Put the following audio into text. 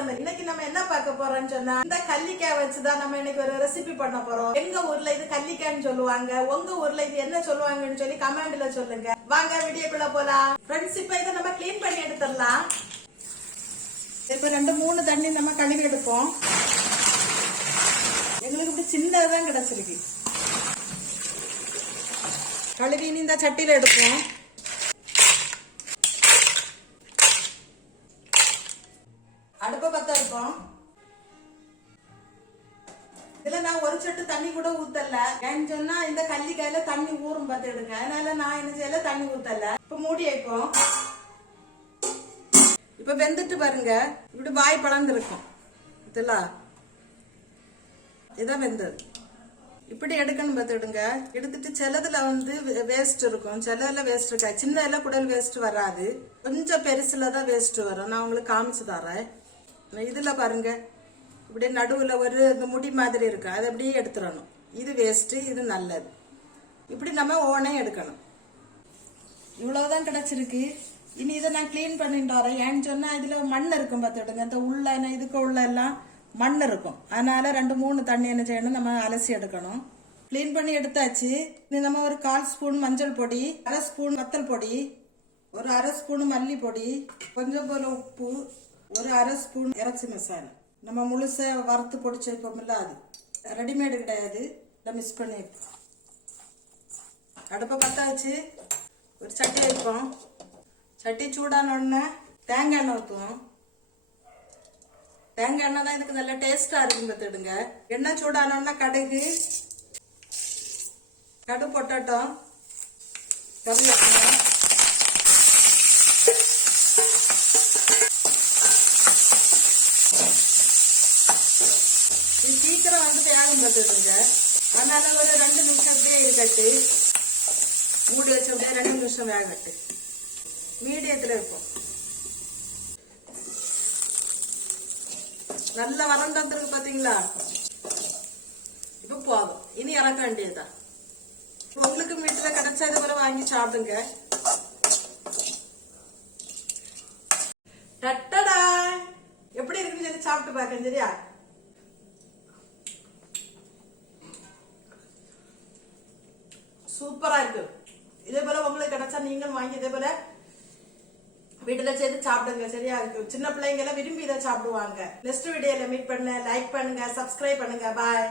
சமையல் இன்னைக்கு நம்ம என்ன பார்க்க போறோம்னு சொன்னா இந்த கல்லிக்காய் வச்சுதான் நம்ம இன்னைக்கு ஒரு ரெசிபி பண்ண போறோம். எங்க ஊர்ல இது கல்லிக்காய்னு சொல்லுவாங்க. உங்க ஊர்ல இது என்ன சொல்லுவாங்கன்னு சொல்லி கமெண்ட்ல சொல்லுங்க. வாங்க வீடியோக்குள்ள போலாம். ஃப்ரெண்ட்ஸ் இப்ப இதை நம்ம கிளீன் பண்ணி எடுத்துடலாம். இப்ப ரெண்டு மூணு தண்ணி நம்ம கழுவி எடுப்போம். எங்களுக்கு இப்படி சின்னதான் கிடைச்சிருக்கு. கழுவி இந்த சட்டியில எடுப்போம். அடுப்பை பத்த வைப்போம் இதுல நான் ஒரு சொட்டு தண்ணி கூட ஊத்தல. ஏன்னு சொன்னா இந்த கல்லிக்காயில தண்ணி ஊறும் பார்த்துடுங்க அதனால நான் என்ன செய்யல? தண்ணி ஊத்தல. இப்ப மூடி வைப்போம். இப்ப வெந்துட்டு பாருங்க. இப்படி வாய் பழந்து இருக்கும். இதுல இதான் வெந்தது இப்படி எடுக்கணும் பார்த்துடுங்க எடுத்துட்டு சிலதுல வந்து வேஸ்ட் இருக்கும். சிலதுல வேஸ்ட் இருக்கா சின்ன குடல் வேஸ்ட் வராது. கொஞ்சம் பெருசுல தான் வேஸ்ட் வரும். நான் உங்களுக்கு காமிச்சு தரேன். இதில் பாருங்கள் இப்படியே நடுவில் ஒரு இந்த முடி மாதிரி இருக்கும் அதை அப்படியே எடுத்துடணும். இது வேஸ்ட்டு இது நல்லது. இப்படி நம்ம ஓனே எடுக்கணும். இவ்வளோதான் கிடச்சிருக்கு. இனி இதை நான் க்ளீன் பண்ணிட்டு வரேன். ஏன்னு சொன்னால் இதில் மண் இருக்கும் பார்த்துடுங்க. இந்த உள்ள என்ன இதுக்கு உள்ள எல்லாம் மண் இருக்கும். அதனால் ரெண்டு மூணு தண்ணி என்ன செய்யணும்? நம்ம அலசி எடுக்கணும். க்ளீன் பண்ணி எடுத்தாச்சு. இது நம்ம ஒரு கால் ஸ்பூன் மஞ்சள் பொடி அரை ஸ்பூன் வத்தல் பொடி ஒரு அரை ஸ்பூன் மல்லி பொடி கொஞ்சம் போல் உப்பு ஒரு அரை ஸ்பூன் இறைச்சி மசாலா. நம்ம முழுசாக வறுத்து பொடிச்சிருப்போம்ல அது. ரெடிமேடு கிடையாது. இதை மிஸ் பண்ணியிருக்கோம் அடுப்பை பற்ற வச்சு ஒரு சட்டி வைப்போம். சட்டி சூடான உடனே தேங்காய் எண்ணெய் ஊற்றுவோம். தேங்காய் எண்ணெய் தான் இதுக்கு நல்ல டேஸ்ட்டாக இருக்கும் பார்த்துடுங்க. எண்ணெய் சூடான உடனே கடுகு கடு பொட்டட்டும். கருவேப்பிலை. சீக்கிரம் வந்து வேகம் பார்த்துடுங்க அதனால ஒரு ரெண்டு நிமிஷம் அப்படியே இருக்கட்டு. மூடி வச்ச அப்படியே ரெண்டு நிமிஷம் வேகட்டு மீடியத்தில் இருக்கும் நல்ல வறண்டு வந்துருக்கு பாத்தீங்களா? இப்போ போதும். இனி இறக்க வேண்டியதுதான். உங்களுக்கு வீட்டில் கிடைச்சா இது போல வாங்கி சாப்பிடுங்க. டட்டடா! எப்படி இருக்குன்னு சொல்லி சாப்பிட்டு பாக்க சரியா? சூப்பரா இருக்கு. இதே போல உங்களுக்கு கிடைச்சா நீங்களும் வாங்கி இதே போல வீட்டுல செய்து சாப்பிடுங்க சரியா? இருக்கு சின்ன பிள்ளைங்க எல்லாம் விரும்பி இதை சாப்பிடுவாங்க. நெக்ஸ்ட் வீடியோல மீட் பண்ண லைக் பண்ணுங்க சப்ஸ்கிரைப் பண்ணுங்க. பாய்